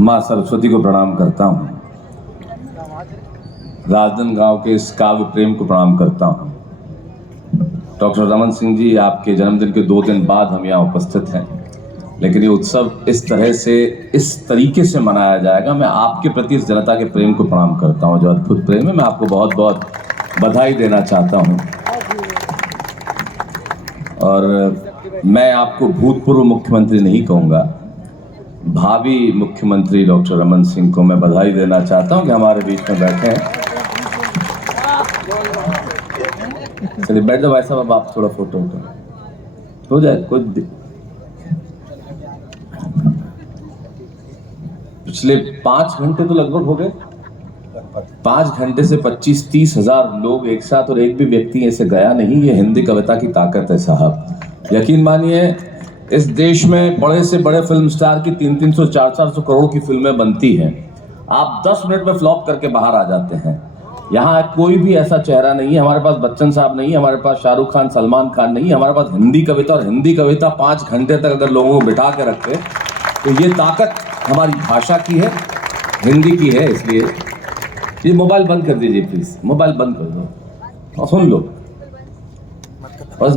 माँ सरस्वती को प्रणाम करता हूँ, राजनांदगांव के इस काव्य प्रेम को प्रणाम करता हूँ। डॉक्टर रमन सिंह जी, आपके जन्मदिन के 2 दिन बाद हम यहाँ उपस्थित हैं, लेकिन ये उत्सव इस तरह से, इस तरीके से मनाया जाएगा। मैं आपके प्रति इस जनता के प्रेम को प्रणाम करता हूँ, जो अद्भुत प्रेम है। मैं आपको बहुत बहुत बधाई देना चाहता हूँ। और मैं आपको भूतपूर्व मुख्यमंत्री नहीं कहूँगा, भावी मुख्यमंत्री डॉक्टर रमन सिंह को मैं बधाई देना चाहता हूँ कि हमारे बीच में बैठे हैं। चलिए बैठ जाओ भाई साहब, अब आप थोड़ा फोटो हो जाए। कुछ पिछले 5 घंटे तो लगभग हो गए, 5 घंटे से 25-30 हजार लोग एक साथ, और एक भी व्यक्ति ऐसे गया नहीं। ये हिंदी कविता की ताकत है साहब। यकीन मानिए, इस देश में बड़े से बड़े फिल्म स्टार की 300-300, 400-400 करोड़ की फिल्में बनती हैं। आप 10 मिनट में फ्लॉप करके बाहर आ जाते हैं। यहाँ कोई भी ऐसा चेहरा नहीं है। हमारे पास बच्चन साहब नहीं, हमारे पास शाहरुख खान, सलमान खान नहीं, हमारे पास हिंदी कविता। और हिंदी कविता 5 घंटे तक अगर लोगों को बिठा के रखे तो ये ताकत हमारी भाषा की है, हिंदी की है। इसलिए ये मोबाइल बंद कर दीजिए प्लीज, मोबाइल बंद कर दो और सुन लो। और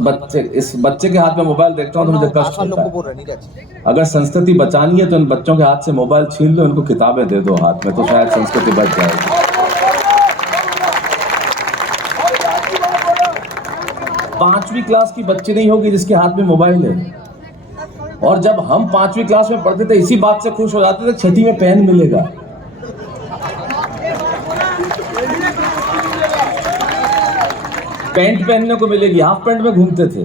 इस बच्चे के हाथ में मोबाइल देखता हूँ तो मुझे कष्ट होता है। अगर संस्कृति बचानी है तो इन बच्चों के हाथ से मोबाइल छीन लो, इनको किताबें दे दो हाथ में, तो शायद संस्कृति बच जाएगी। 5वीं क्लास की बच्ची नहीं होगी जिसके हाथ में मोबाइल है। और जब हम 5वीं क्लास में पढ़ते थे, इसी बात से खुश हो जाते थे 6वीं में पेन मिलेगा। पैंट पहनने को मिलेगी, हाफ पैंट में घूमते थे।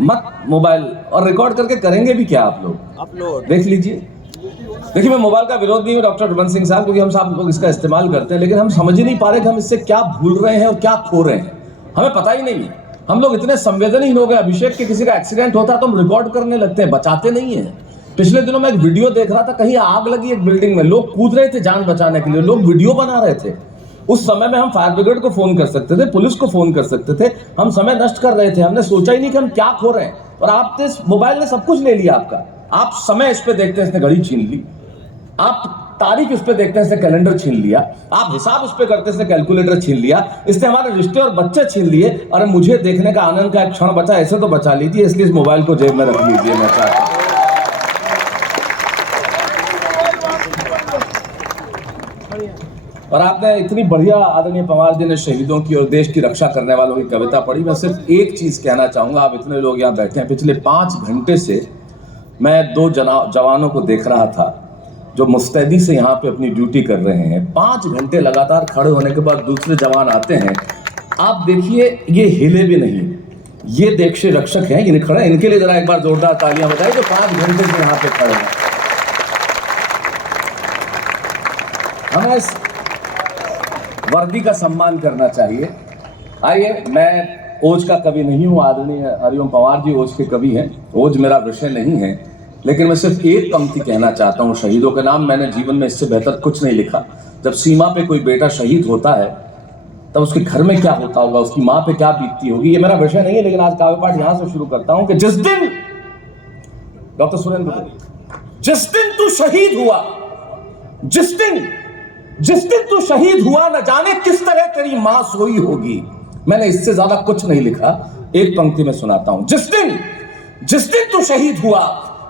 मत मोबाइल, और रिकॉर्ड करके करेंगे भी क्या आप लोग? अपलोड देख लीजिए। देखिए, मैं मोबाइल का विरोध नहीं हूँ डॉक्टर रमन सिंह साहब, क्योंकि हम सब लोग इसका इस्तेमाल करते हैं, लेकिन हम समझ ही नहीं पा रहे कि हम इससे क्या भूल रहे हैं और क्या खो रहे हैं। हमें पता ही नहीं है। हम लोग इतने संवेदनहीन हो गए, अभिषेक के किसी का एक्सीडेंट होता है तो हम रिकॉर्ड करने लगते हैं, बचाते नहीं है। पिछले दिनों मैं एक वीडियो देख रहा था, कहीं आग लगी एक बिल्डिंग में, लोग कूद रहे थे जान बचाने के लिए, लोग वीडियो बना रहे थे। उस समय में हम फायर ब्रिगेड को फोन कर सकते थे, पुलिस को फोन कर सकते थे। हम समय नष्ट कर रहे थे, हमने सोचा ही नहीं कि हम क्या खो रहे हैं। और आपने मोबाइल ने सब कुछ ले लिया आपका। आप समय इस पे देखते हैं, इसने घड़ी छीन ली। आप तारीख इस पे देखते हैं, इसने कैलेंडर छीन लिया। आप हिसाब इस पे करते हैं, इसने कैलकुलेटर छीन लिया। इसने हमारे रिश्ते और बच्चे छीन लिए। अरे मुझे देखने का आनंद का एक क्षण बचा, ऐसे तो बचा लीजिए। इसलिए इस मोबाइल को जेब में रख लीजिए। मैं चाहता हूं, और आपने इतनी बढ़िया, आदरणीय पवार जी ने शहीदों की और देश की रक्षा करने वालों की कविता पढ़ी। मैं सिर्फ एक चीज कहना चाहूंगा, आप इतने लोग यहाँ बैठे हैं, पिछले 5 घंटे से मैं 2 जवानों को देख रहा था जो मुस्तैदी से यहाँ पे अपनी ड्यूटी कर रहे हैं। 5 घंटे लगातार खड़े होने के बाद दूसरे जवान आते हैं। आप देखिए, ये हिले भी नहीं। ये देश के रक्षक हैं, ये खड़े, इनके लिए जरा एक बार जोरदार तालियां बजाइए जो 5 घंटे से यहाँ पे खड़े हैं। हमें इस वर्दी का सम्मान करना चाहिए। आइए, मैं ओज का कवि नहीं हूँ, आदरणीय हरिओम पवार जी ओज के कवि हैं, ओज मेरा विषय नहीं है, लेकिन मैं सिर्फ एक पंक्ति कहना चाहता हूँ शहीदों के नाम। मैंने जीवन में इससे बेहतर कुछ नहीं लिखा। जब सीमा पे कोई बेटा शहीद होता है तब उसके घर में क्या होता होगा, उसकी माँ पे क्या बीतती होगी। ये मेरा विषय नहीं है, लेकिन आज काव्य पाठ यहां से शुरू करता हूं कि जिस दिन, डॉक्टर सुरेंद्र, जिस दिन तू शहीद हुआ, जिस दिन तू शहीद हुआ, न जाने किस तरह तेरी मां सोई होगी। मैंने इससे ज्यादा कुछ नहीं लिखा, एक पंक्ति में सुनाता हूं। जिस दिन तू शहीद हुआ,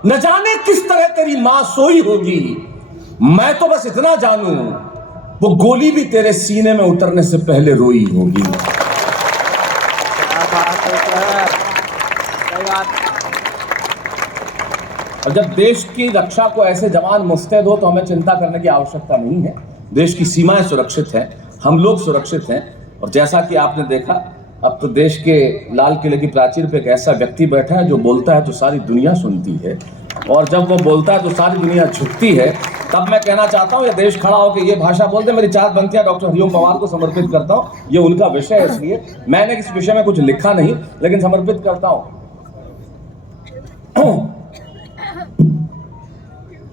न जाने किस तरह तेरी मां सोई होगी। मैं तो बस इतना जानूं, वो गोली भी तेरे सीने में उतरने से पहले रोई होगी। और जब देश की रक्षा को ऐसे जवान मुस्तैद हो तो हमें चिंता करने की आवश्यकता नहीं है। देश की सीमाएं सुरक्षित हैं, हम लोग सुरक्षित हैं। और जैसा कि आपने देखा, अब तो देश के लाल किले की प्राचीर पे एक ऐसा व्यक्ति बैठा है जो बोलता है तो सारी दुनिया सुनती है, और जब वो बोलता है तो सारी दुनिया झुकती है। तब मैं कहना चाहता हूँ, ये देश खड़ा होकर ये भाषा बोलते, मेरी 4 पंक्तियां डॉक्टर हरिओम पवार को समर्पित करता हूँ। ये उनका विषय है, इसलिए मैंने इस विषय में कुछ लिखा नहीं, लेकिन समर्पित करता हूँ।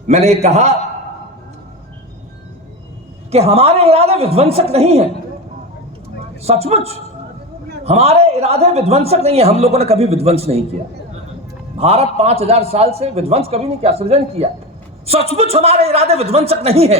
मैंने ये कहा कि हमारे इरादे विध्वंसक नहीं है, सचमुच हमारे इरादे विध्वंसक नहीं है, हम लोगों ने कभी विध्वंस नहीं किया। भारत 5000 साल से विध्वंस कभी नहीं किया, सृजन किया। सचमुच हमारे इरादे विध्वंसक नहीं है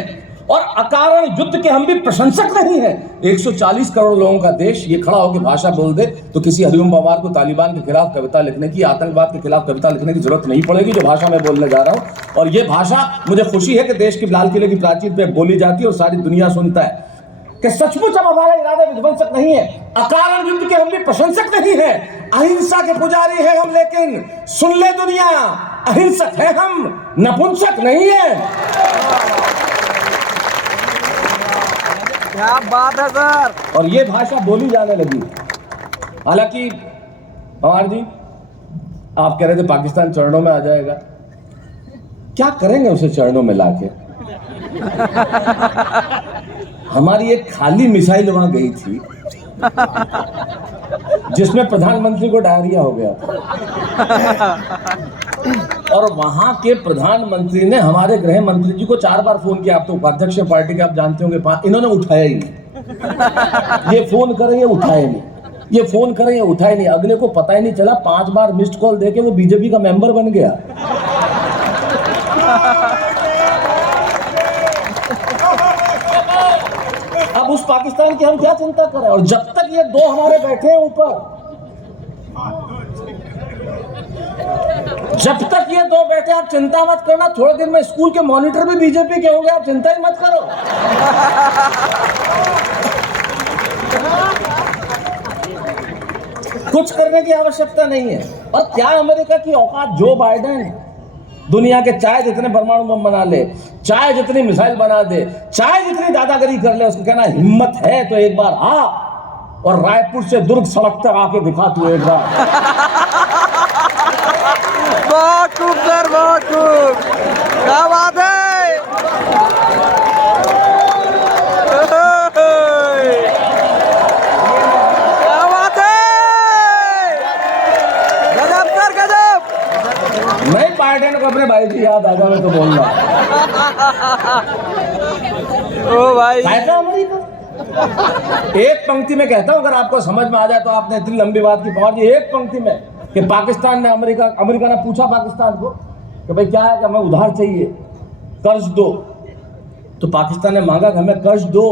और अकारण युद्ध के हम भी प्रशंसक नहीं है। 140 करोड़ लोगों का देश ये खड़ा होकर भाषा बोल दे तो किसी हरिओम पवार को तालिबान के खिलाफ कविता लिखने की, आतंकवाद के खिलाफ कविता लिखने की जरूरत नहीं पड़ेगी, जो भाषा मैं बोलने जा रहा हूं। और ये भाषा मुझे खुशी है कि देश की लाल किले की प्राचीर पे बोली जाती है और सारी दुनिया सुनता है कि सचमुच अब हमारा इरादा विध्वंसक नहीं है, अकारण युद्ध के हम भी प्रशंसक नहीं है। अहिंसा के पुजारी हैं हम, लेकिन सुन ले दुनिया, अहिंसक है हम, नपुंसक नहीं है। क्या बात है सर। और ये भाषा बोली जाने लगी। हालांकि पवार जी, आप कह रहे थे पाकिस्तान चरणों में आ जाएगा, क्या करेंगे उसे चरणों में लाके? हमारी एक खाली मिसाइल वहां गई थी जिसमें प्रधानमंत्री को डायरिया हो गया था और वहां के प्रधानमंत्री ने हमारे गृह मंत्री जी को 4 बार फोन किया। आप तो उपाध्यक्ष पार्टी के, आप जानते होंगे, इन्होंने उठाया ही नहीं। ये फोन करेंगे उठाए नहीं, ये फोन करेंगे उठाए नहीं। अगले को पता ही नहीं चला, 5 बार मिस्ड कॉल देके वो बीजेपी का मेंबर बन गया। अब उस पाकिस्तान की हम क्या चिंता करें? और जब तक ये 2 हमारे बैठे हैं ऊपर, जब तक ये 2 बैठे, आप चिंता मत करना। थोड़े दिन में स्कूल के मॉनिटर भी बीजेपी के होंगे, आप चिंता ही मत करो। कुछ करने की आवश्यकता नहीं है। और क्या अमेरिका की औकात? जो बाइडेन दुनिया के चाहे जितने परमाणु बम बना ले, चाहे जितनी मिसाइल बना दे, चाहे जितनी दादागिरी कर ले, उसको कहना हिम्मत है तो एक बार आ और रायपुर से दुर्ग सड़क तक आके दिखा तू एक बार। बहुत खूब सर, बहुत खूब। क्या बात है। क्या बात है। गजब सर, गजब। नहीं, बाइडेन को अपने भाई जी याद आ जाए तो बोल रहा। ओ भाई, एक पंक्ति में कहता हूं, अगर आपको समझ में आ जाए तो। आपने इतनी लंबी बात की पहुंच, एक पंक्ति में कि पाकिस्तान ने अमेरिका ने पूछा पाकिस्तान को कि भाई क्या है, कि हमें उधार चाहिए, कर्ज दो। तो पाकिस्तान ने मांगा कि हमें कर्ज दो।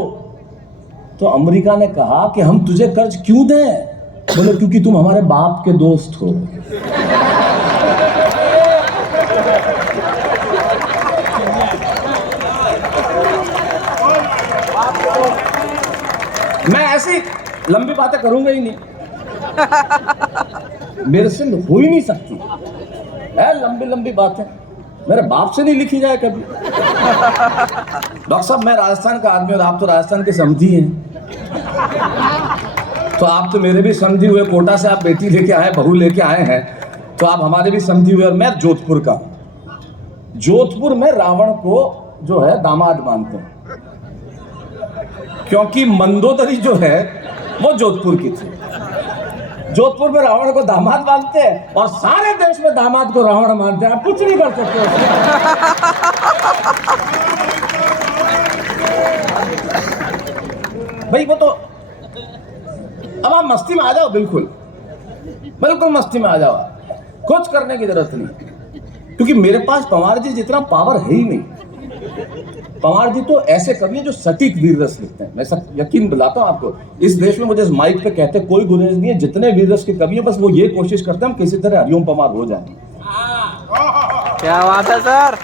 तो अमेरिका ने कहा कि हम तुझे कर्ज क्यों दें? बोले क्योंकि तुम हमारे बाप के दोस्त हो। मैं ऐसी लंबी बातें करूंगा ही नहीं, मेरे से हो ही नहीं सकती है लंबी लंबी बातें। मेरे बाप से नहीं लिखी जाए कभी। डॉक्टर साहब, मैं राजस्थान का आदमी और आप तो राजस्थान के समधी हैं, तो आप तो मेरे भी समधी हुए। कोटा से आप बेटी लेके आए, बहू लेके आए हैं, तो आप हमारे भी समधी हुए। और मैं जोधपुर का, जोधपुर में रावण को जो है दामाद मानते हैं, क्योंकि मंदोदरी जो है वो जोधपुर की थी। जोधपुर में रावण को दामाद मानते हैं और सारे देश में दामाद को रावण मानते हैं। आप कुछ नहीं कर सकते। भाई वो तो, अब आप मस्ती में आ जाओ, बिल्कुल बिल्कुल मस्ती में आ जाओ, कुछ करने की जरूरत नहीं, क्योंकि मेरे पास पवार जी जितना पावर है ही नहीं। पवार जी तो ऐसे कवि हैं जो सटीक वीर रस लिखते हैं। मैं सब यकीन दिलाता हूं आपको, इस देश में मुझे इस माइक पे कहते कोई गुरेज नहीं है। जितने वीर रस के कवि हैं, बस वो ये कोशिश करते हैं हम किसी तरह हरिओम पवार हो जाए। क्या बात है सर।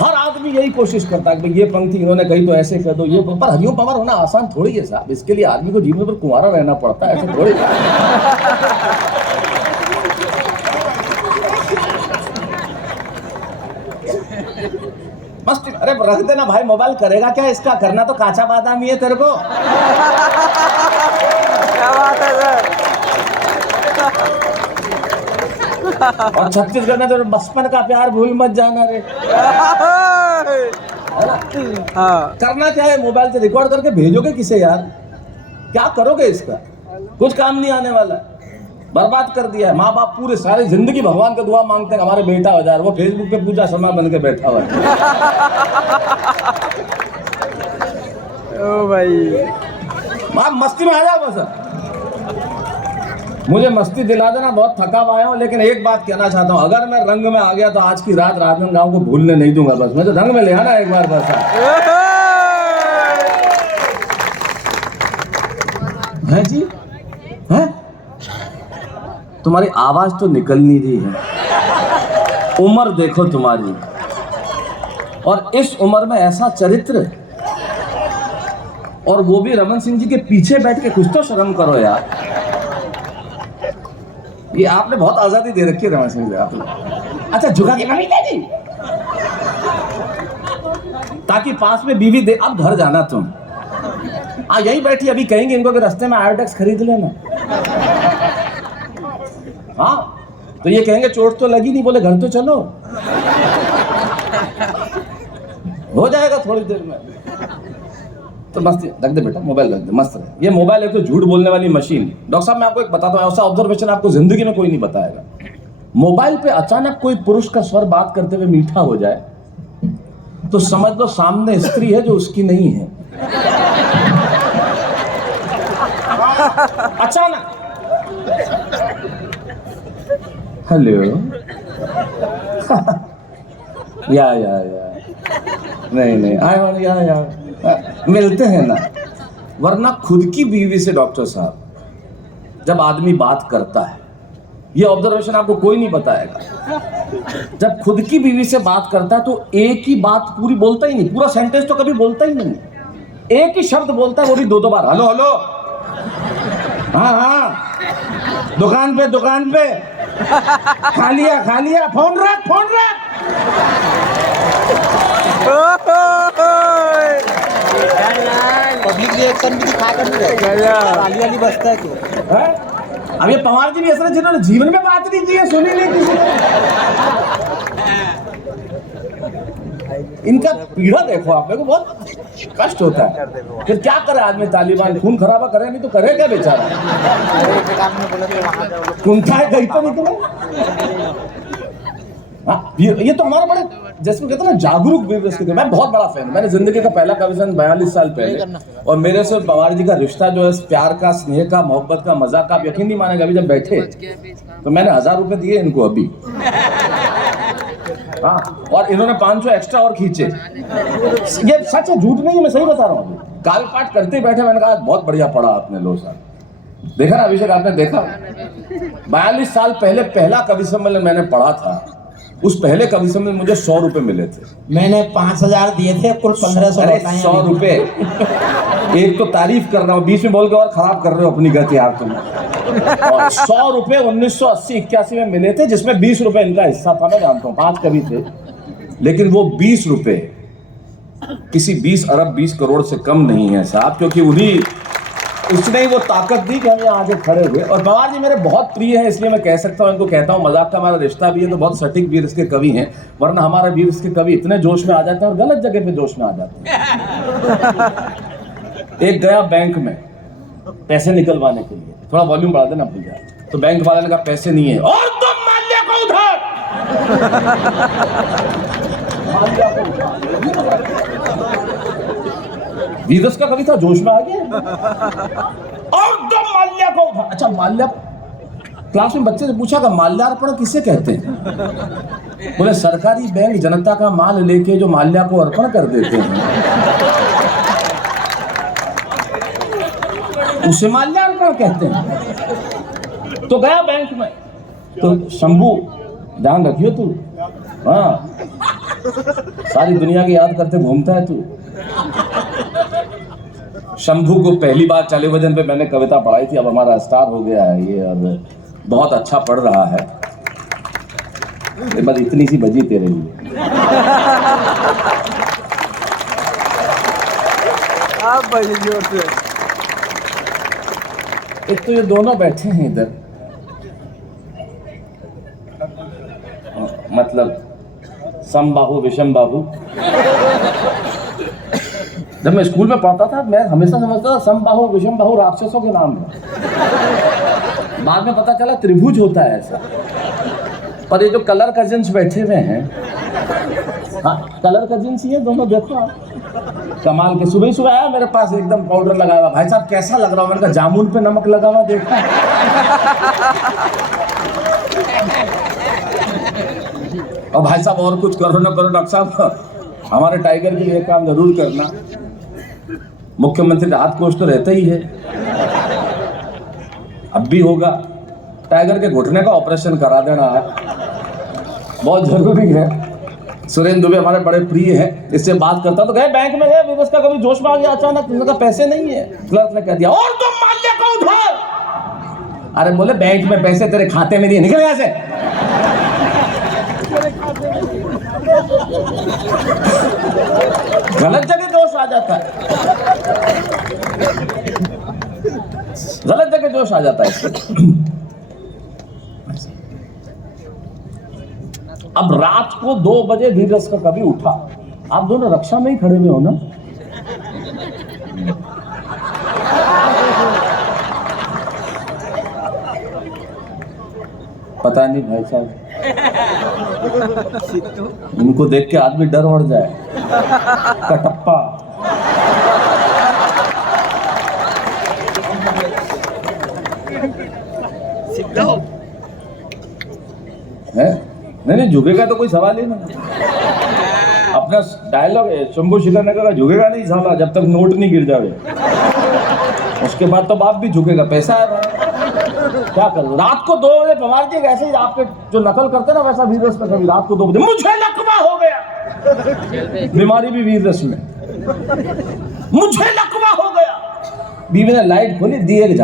हर आदमी यही कोशिश करता है कि ये पंक्ति इन्होंने कही तो ऐसे कह दो, ये। पर हरिओम पवार होना आसान थोड़ी है साहब। इसके लिए आदमी को जीवन भर कुंवारा रहना पड़ता है, ऐसे थोड़ी। मस्त। अरे रख देना भाई, मोबाइल करेगा क्या इसका? करना तो काचा बादाम ही है तेरे को। क्या बात है सर। और छत्तीसगढ़ में तो बचपन का प्यार भूल मत जाना रे। हाँ, करना क्या है? मोबाइल से रिकॉर्ड करके भेजोगे किसे यार? क्या करोगे इसका? कुछ काम नहीं आने वाला। बर्बाद कर दिया है। माँ बाप पूरे सारी जिंदगी भगवान का दुआ मांगते हैं हमारे बेटा हो जाए, वो फेसबुक पे पूजा शर्मा बन के बैठा हुआ है। ओ भाई, आप मस्ती में आ जाओ बस। मुझे मस्ती दिला देना, बहुत थका हुआ आया हूँ, लेकिन एक बात कहना चाहता हूँ, अगर मैं रंग में आ गया तो आज की रात राजनांदगांव को भूलने नहीं दूंगा। बस मुझे रंग में ले आना एक बार बस। है जी, है तुम्हारी आवाज तो निकल नहीं रही है। उम्र देखो तुम्हारी, और इस उम्र में ऐसा चरित्र, और वो भी रमन सिंह जी के पीछे बैठ के। कुछ तो शर्म करो यार। ये आपने बहुत आजादी दे रखी है रमन सिंह जी आपने। अच्छा झुका के कभी जी, ताकि पास में बीवी दे। अब घर जाना तुम, यही बैठी, अभी कहेंगे इनको कि रास्ते में आयोडेक्स खरीद लेना। हाँ तो ये कहेंगे चोट तो लगी नहीं, बोले घर तो चलो, हो जाएगा थोड़ी देर में। तो मस्त रख दे बेटा, मोबाइल रख दे, मस्त रहे। ये मोबाइल एक तो झूठ बोलने वाली मशीन। डॉक्टर साहब मैं आपको एक बताता हूँ, ऐसा ऑब्जर्वेशन आपको जिंदगी में कोई नहीं बताएगा। मोबाइल पे अचानक कोई पुरुष का स्वर बात करते हुए मीठा हो जाए तो समझ लो सामने स्त्री है जो उसकी नहीं है। अचानक हेलो या नहीं आए या मिलते हैं ना। वरना खुद की बीवी से डॉक्टर साहब जब आदमी बात करता है, ये ऑब्जर्वेशन आपको कोई नहीं बताएगा, जब खुद की बीवी से बात करता है तो एक ही बात पूरी बोलता ही नहीं, पूरा सेंटेंस तो कभी बोलता ही नहीं, एक ही शब्द बोलता है, वो भी दो बार। हेलो हेलो, हाँ दुकान पे खा लिया, फोन रख। पब्लिक रिएक्शन भी दिखा कर नहीं वाली बसता है क्यों? अब ये पवार जी भी ऐसा जिन्होंने जीवन में बात नहीं की है, सुनी नहीं किसी ने। इनका पीड़ा देखो आप, को बहुत कष्ट होता है। फिर क्या करे आदमी, तालिबान खून खराबा करे, नहीं तो करे क्या बेचारा। कुंठा है कहीं तो नहीं तुम्हें। ये तो हमारा बड़े जैसे कहते हैं ना जागरूक वीर रस के। मैं बहुत बड़ा फैन, मैंने जिंदगी का पहला कविसन 42 साल पहले, और मेरे से पवार जी का रिश्ता जो है प्यार का, स्नेह का, मोहब्बत का, मजाक का, आप यकीन नहीं मानेगा। अभी जब बैठे तो मैंने 1000 रुपए दिए इनको अभी, हाँ, और इन्होंने 500 एक्स्ट्रा और खींचे। ये सच है, झूठ नहीं है, मैं सही बता रहा हूँ। काल पाठ करते बैठे, मैंने कहा बहुत बढ़िया पढ़ा आपने लो साहब। देखा ना अभिषेक, आपने देखा 42 साल पहले पहला कवि सम्मेलन मैंने पढ़ा था। उस पहले कवि सम्मेलन मुझे 100 रुपए मिले थे। मैंने 5000 दिए थे, कुल 1500। 100 रुपए, एक तो तारीफ कर रहा हूँ, बीच में बोल के और खराब कर रहे हो अपनी गति यार तुम। और 100 रुपए 1980-81 में मिले थे, जिसमें 20 रुपए इनका हिस्सा था। मैं जानता हूँ 5 कवि थे, लेकिन वो 20 रुपए किसी 20 अरब 20 करोड़ से कम नहीं है साहब, क्योंकि उसने ही वो ताकत दी कि हम यहाँ आगे खड़े हुए। और पवार जी मेरे बहुत प्रिय है, इसलिए मैं कह सकता हूँ, इनको कहता हूँ, मजाक का हमारा रिश्ता भी है, तो बहुत सटीक वीर इसके कवि हैं। वरना हमारे वीर इसके कवि इतने जोश में आ जाते हैं और गलत जगह पे जोश में आ जाते हैं। एक गया बैंक में पैसे निकलवाने के लिए, थोड़ा वॉल्यूम बढ़ा देना भैया, तो बैंक वाले ने कहा पैसे नहीं है, और तुम माल्या को उधार। वीरस का कवि था, जोश में आ गया, और तुम माल्या को उधार। अच्छा माल्या, क्लास में बच्चे से पूछा कि माल्यार्पण किसे कहते हैं? बोले सरकारी बैंक जनता का माल लेके जो माल्या को अर्पण कर देते हैं उसे माल्यार्पण कहते हैं। तो गया बैंक में, तो शंभू ध्यान रखियो तू, हाँ सारी दुनिया की याद करते घूमता है तू। शंभू को पहली बार टेलीविजन पे मैंने कविता पढ़ाई थी, अब हमारा स्टार हो गया है ये, अब बहुत अच्छा पढ़ रहा है। बस इतनी सी बजी तेरे लिए। आप बड़ी जोर से। एक तो ये दोनों बैठे हैं इधर, मतलब समबाहु विषमबाहु। जब मैं स्कूल में पढ़ता था मैं हमेशा समझता था समबाहु विषमबाहु राक्षसों के नाम है। बाद में पता चला त्रिभुज होता है ऐसा। पर ये जो कलर कजिन्स बैठे हुए हैं, हाँ कलर कजिन्स ये दोनों, देखो आप कमाल के सुबह सुबह आया मेरे पास एकदम पाउडर लगा हुआ, भाई साहब कैसा लग रहा हूँ? मैंने कहा जामुन पे नमक लगा हुआ देखा। और भाई साहब और कुछ करो ना करो डॉक्टर साहब, हमारे टाइगर के लिए काम जरूर करना। मुख्यमंत्री राहत कोष तो रहता ही है, अब भी होगा। टाइगर के घुटने का ऑपरेशन करा देना आप, बहुत जरूरी है। सुरेंद्र दुबे हमारे बड़े प्रिय हैं, इससे बात करता तो गए बैंक में गए, उसका कभी जोश में आ गया अचानक, उनका पैसे नहीं है, क्लर्क ने कह दिया और तुम माल्य को उधार। अरे बोले बैंक में पैसे तेरे खाते में नहीं, निकल यहाँ से। गलत जगह जोश आ जाता है, गलत जगह जोश आ जाता है। अब रात को 2 बजे वीर रस का कभी उठा, आप दोनों रक्षा में ही खड़े हुए हो ना? पता नहीं भाई साहब, इनको देख के आदमी डर उड़ जाए। कटप्पा है? नहीं झुकेगा तो कोई सवाल ही नहीं। अपना डायलॉग है, शंभू शिखर ने कहा झुकेगा नहीं साला जब तक नोट नहीं गिर जावे, उसके बाद तो बाप भी झुकेगा, पैसा है क्या करो। रात को 2 बजे पवार जी ऐसे ही आपके जो नकल करते ना वैसा वीर रस में कभी रात को 2 बजे मुझे लकवा हो गया, बीमारी भी वीर रस में, मुझे लकवा हो गया। बीवी ने लाइट खोली, दिए